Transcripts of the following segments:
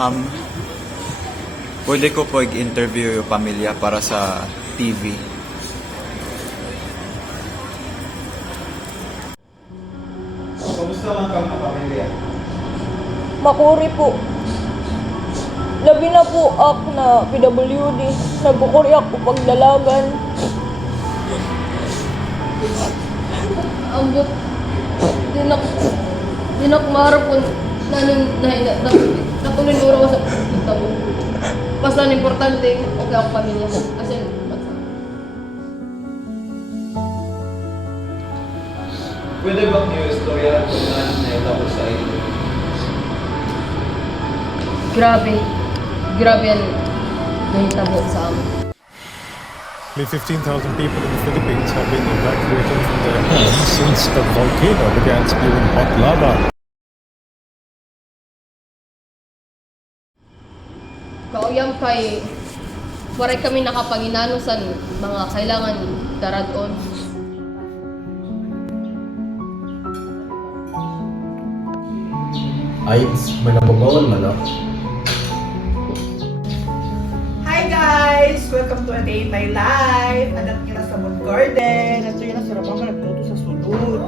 Ma'am, pwede ko po i-interview yung pamilya para sa TV. Kamusta lang kang pamilya? Makuri po. Labi na po ako na PWD. Nagkukuri ako pagdalagan. Ambot, dinak marap po natuloy nuro ko sa kita mo. Basta ang importante, okay ako pamilya mo. Kasi, Pwede bang yung istorya kung ano na itapos sa inyo? grabe yan nahitabo sa amin. Nearly 15,000 people in the Philippines have been evacuated from their homes since the volcano began spewing hot lava. Kauyam kay waray kami nakapanginano sa mga kailangan daradon. Ay, may nabagawan man ah. Hi guys! Welcome to A Day in My Life! Anak niyo na sa Moon Garden. At yun na si Ramama nagluto sa sulod.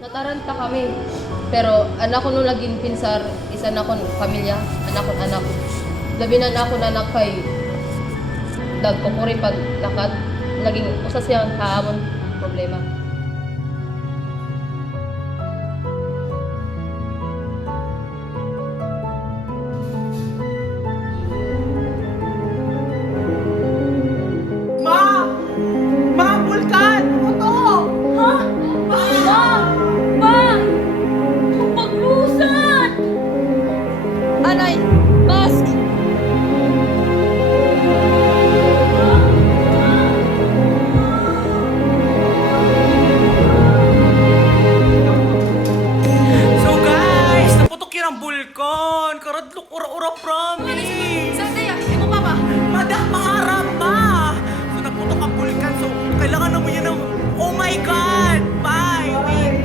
Nataranta kami. Pero anak ko nung naging pinsar, isa na akong pamilya, anak ko anak. Labi na ako na anak kay dagkukuri pag lakad. Naging usa siyang kaamon problema. Ma! Ma! Vulkan! Ano? Ha? Ma! Ma! Paglusan! Anay! Mask! So guys, naputok yun ang bulkan. Karadlok ura-ura promise. Sante ya? Imo pa ba? Madak maharap pa. So naputok ang bulkan. So kailangan naman yan ng oh my God! Bye! Wait!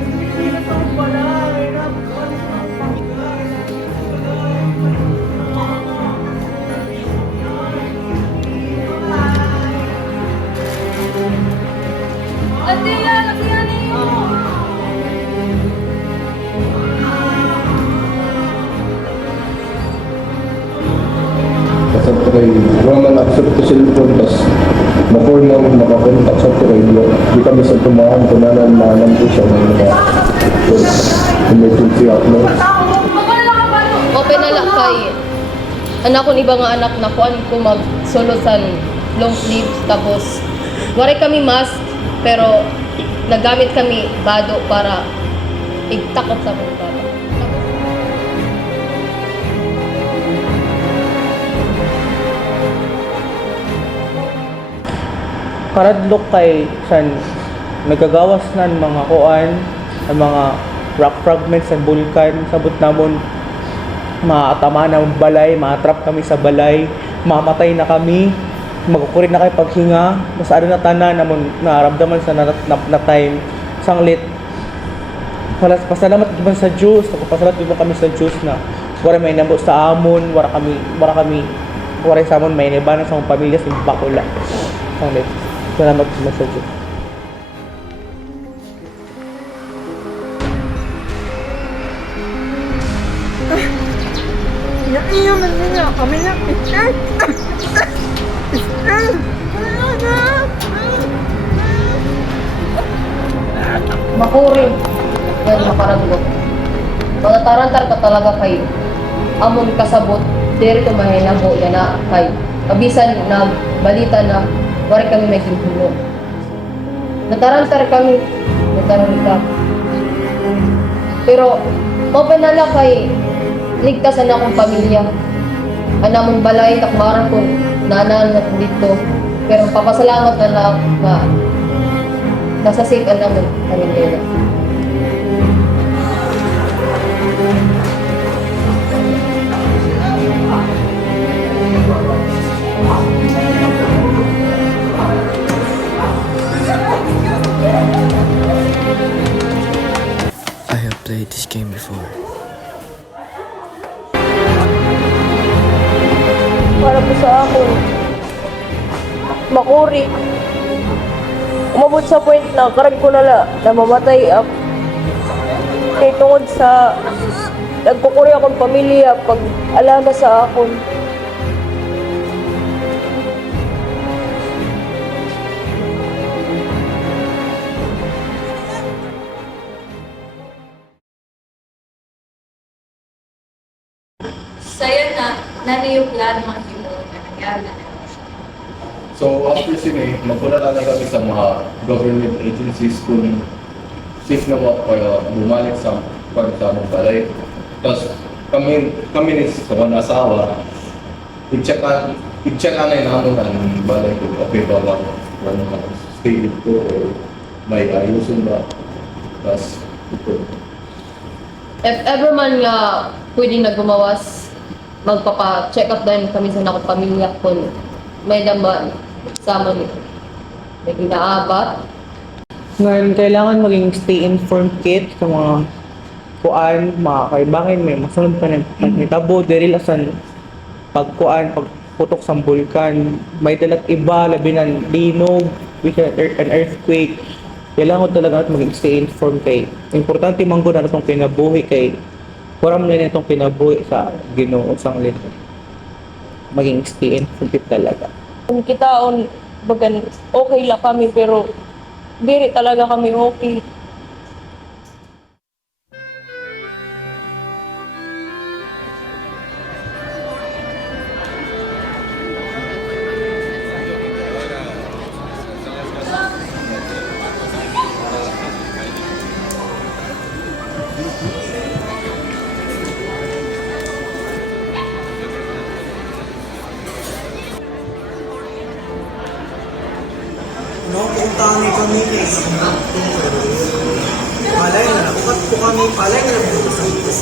Ate ya! Latihan niyo! Kasi ito kay Roman accept ko cellphone, tapos before na makakontak sa ito kay di kami sa tumahan, kunanan maanan ko siya ng mga emergency upload. Open na lang kay anak ko iba nga anak na kuan ko magsulusan long sleeves tapos wala kami mask pero nagamit kami bado para igtakot sa mga bata. Karadlok kay san nagagawas na mga kuan ang mga rock fragments sa bulkan sabot namon maatama na ang balay, matrap kami sa balay, mamatay na kami, magkukurin na kay paghinga, mas ano na tanan namon naramdaman sa na time sanglit. Pasalamat gyud sa Dios, pasalamat gyud kami sa Dios na wala may nabo sa amon, wala sa amon may nibanan sa among pamilya sa bakula. Sanglit. Salamat po sa Diyos. Iya man nila kami na Makuri. Yan makaranggo. Magatarantar ka talaga kay amon kasabot diri ko mahinabo yan na kay kabisan na balita na wari kami may kintulo. Natarantar kami. Natarantar. Pero open na lang kay ligtas na akong pamilya. Anamon balay takbaran ko nanan dito. Pero papasalamat na lang na nasa safe and namin kami nila. I have played this game before. Para po sa akon, makuri. Umabot sa point na karag ko na mamatay ako. Kay tungod sa nagkukuri akong pamilya pag alaga sa akon. Sa'yo na, naniyog lang mga himo na nangyari. So after sini, magpunta na kami sa mga government agencies kung safe na mo bumalik sa pagtamong balay. Tapos kami ni sa mga asawa, i-check anay namin ang balay ko. Okay ba ba? Ano ka stay dito o may ayusin ba? Tapos ito. If ever man nga pwedeng nagbumawas, magpapa-check up din kami sa nakong pamilya kung may daman sa amin. May ginaabat. Ngayon, kailangan maging stay informed kit sa mga kuan, mga kaibangin, may masunod pa ng tabo, diri lasan pagkuan, pagputok sa bulkan, may dalat iba, labi ng linog, which an earthquake. Kailangan talaga natin maging stay informed kay. Importante manggo na itong kinabuhi kay kuram na itong kinabuhi sa Ginoo sang lito. Maging stay informed kit talaga. Kung kitaon, bagan okay lang kami pero diri talaga kami okay. Puntahan ni kami sa kumpung pero palay na ukat po kami palay na dito sa ito.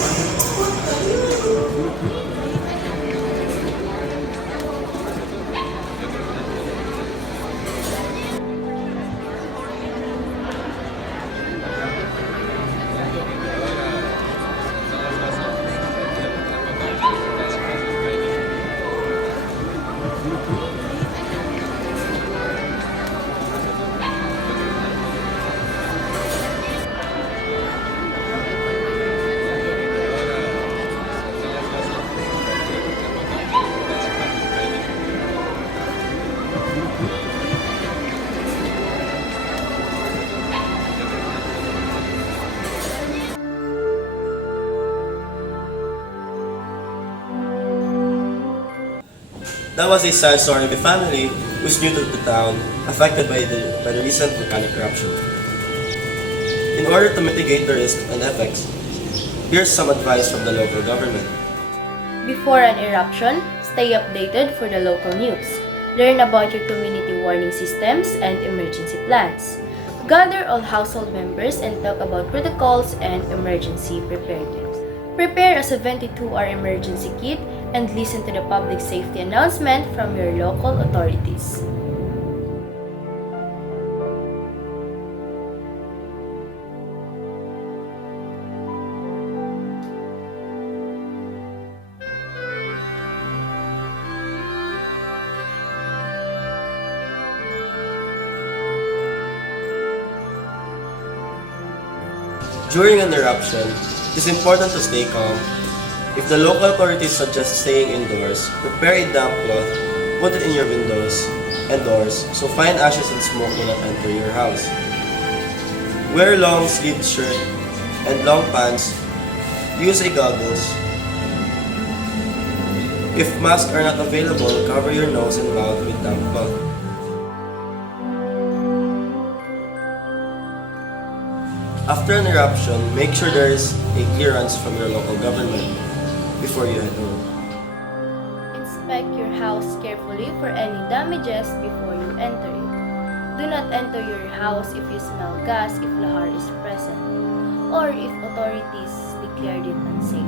That was a sad story of a family who's new to the town, affected by the recent volcanic eruption. In order to mitigate the risk and effects, here's some advice from the local government. Before an eruption, stay updated for the local news. Learn about your community warning systems and emergency plans. Gather all household members and talk about protocols and emergency preparedness. Prepare a 72-hour emergency kit and listen to the public safety announcement from your local authorities. During an eruption, it is important to stay calm. If the local authorities suggest staying indoors, prepare a damp cloth, put it in your windows and doors so fine ashes and smoke will not enter your house. Wear long-sleeved shirt and long pants. Use a goggles. If masks are not available, cover your nose and mouth with damp cloth. After an eruption, make sure there is a clearance from your local government before you head home. Inspect your house carefully for any damages before you enter it. Do not enter your house if you smell gas if lahar is present, or if authorities declared it unsafe.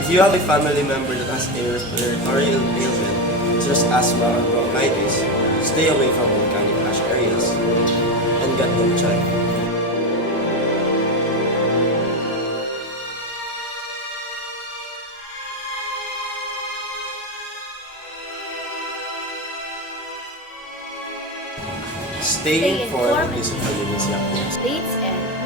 If you have a family member that has a respiratory ailment, such as asthma or bronchitis, stay away from volcanic ash areas and get them checked. Stay informed and disciplined in these updates. Dates and